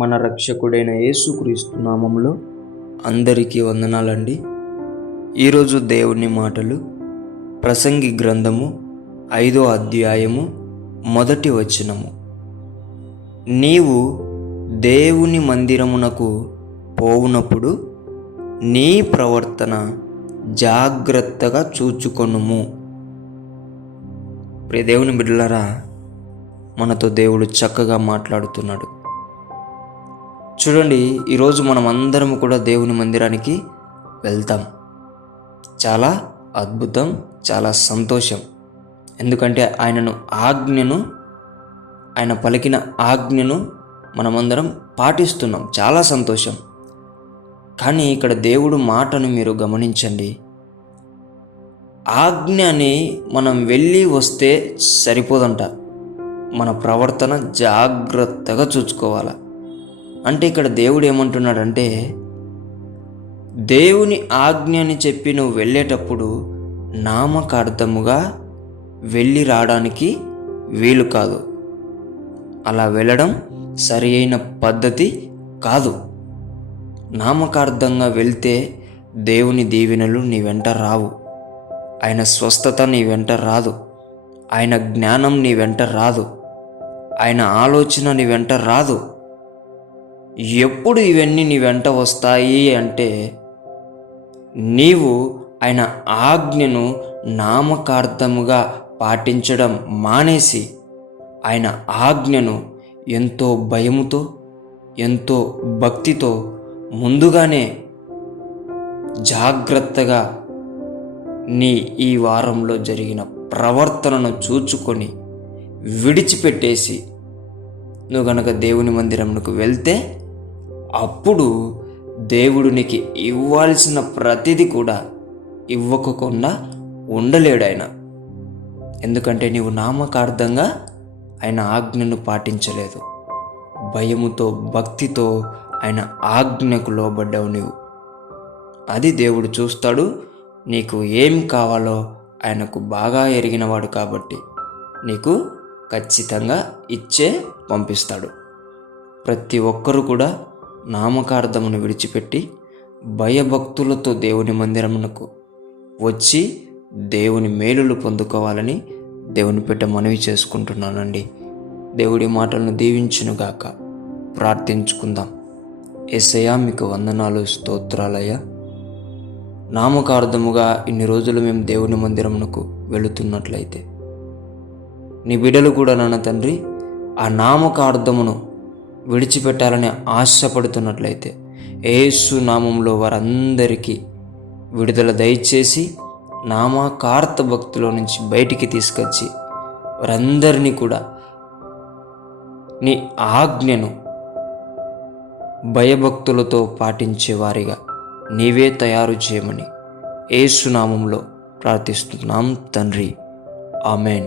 మన రక్షకుడైన యేసుక్రీస్తు నామములో అందరికీ వందనాలండి. ఈరోజు దేవుని మాటలు ప్రసంగి గ్రంథము 5వ అధ్యాయము 1వ వచనము. నీవు దేవుని మందిరమునకు పోవునప్పుడు నీ ప్రవర్తన జాగ్రత్తగా చూచుకొనుము. ప్రియ దేవుని బిడ్డలారా, మనతో దేవుడు చక్కగా మాట్లాడుతున్నాడు. చూడండి, ఈరోజు మనం అందరం కూడా దేవుని మందిరానికి వెళ్తాం. చాలా అద్భుతం, చాలా సంతోషం. ఎందుకంటే ఆయన పలికిన ఆజ్ఞను మనమందరం పాటిస్తున్నాం. చాలా సంతోషం. కానీ ఇక్కడ దేవుడు మాటను మీరు గమనించండి. ఆజ్ఞని మనం వెళ్ళి వస్తే సరిపోదంట, మన ప్రవర్తన జాగ్రత్తగా చూసుకోవాలి. అంటే ఇక్కడ దేవుడు ఏమంటున్నాడంటే, దేవుని ఆజ్ఞ అని చెప్పి నువ్వు వెళ్ళేటప్పుడు నామకార్థముగా వెళ్ళి రావడానికి వీలు కాదు. అలా వెళ్ళడం సరి అయిన పద్ధతి కాదు. నామకార్థంగా వెళ్తే దేవుని దీవెనలు నీ వెంట రావు. ఆయన స్వస్థత నీ వెంట రాదు. ఆయన జ్ఞానం నీ వెంట రాదు. ఆయన ఆలోచన నీ వెంట రాదు. ఎప్పుడు ఇవన్నీ నీ వెంట వస్తాయి అంటే, నీవు ఆయన ఆజ్ఞను నామకార్థముగా పాటించడం మానేసి ఆయన ఆజ్ఞను ఎంతో భయముతో, ఎంతో భక్తితో ముందుగానే జాగ్రత్తగా నీ ఈ వారంలో జరిగిన ప్రవర్తనను చూచుకొని విడిచిపెట్టేసి నువ్వు గనక దేవుని మందిరమునకు వెళ్తే, అప్పుడు దేవుడు నీకు ఇవ్వాల్సిన ప్రతిదీ కూడా ఇవ్వకుండా ఉండలేడు ఆయన. ఎందుకంటే నీవు నామకార్థంగా ఆయన ఆజ్ఞను పాటించలేదు. భయముతో, భక్తితో ఆయన ఆజ్ఞకు లోబడ్డావు నీవు. అది దేవుడు చూస్తాడు. నీకు ఏం కావాలో ఆయనకు బాగా ఎరిగినవాడు కాబట్టి నీకు ఖచ్చితంగా ఇచ్చే పంపిస్తాడు. ప్రతి ఒక్కరూ కూడా నామకార్థమును విడిచిపెట్టి భయభక్తులతో దేవుని మందిరమునకు వచ్చి దేవుని మేలులు పొందుకోవాలని దేవుని బిడ్డ మనవి చేసుకుంటున్నానండి. దేవుడి మాటలను దీవించునుగాక. ప్రార్థించుకుందాం. యేసయ్యా, మీకు వందనాలు, స్తోత్రాలయ్యా. నామకార్థముగా ఇన్ని రోజులు మేము దేవుని మందిరమునకు వెళుతున్నట్లయితే, నీ బిడ్డలు కూడా నాన్న తండ్రి ఆ నామకార్థమును విడిచిపెట్టాలని ఆశపడుతున్నట్లయితే, యేసు నామంలో వారందరికీ విడుదల దయచేసి నామకార్థ భక్తిలో నుంచి బయటికి తీసుకొచ్చి వారందరినీ కూడా నీ ఆజ్ఞను భయభక్తులతో పాటించే వారిగా నీవే తయారు చేయమని యేసు నామంలో ప్రార్థిస్తున్నాం తండ్రి. ఆమెన్.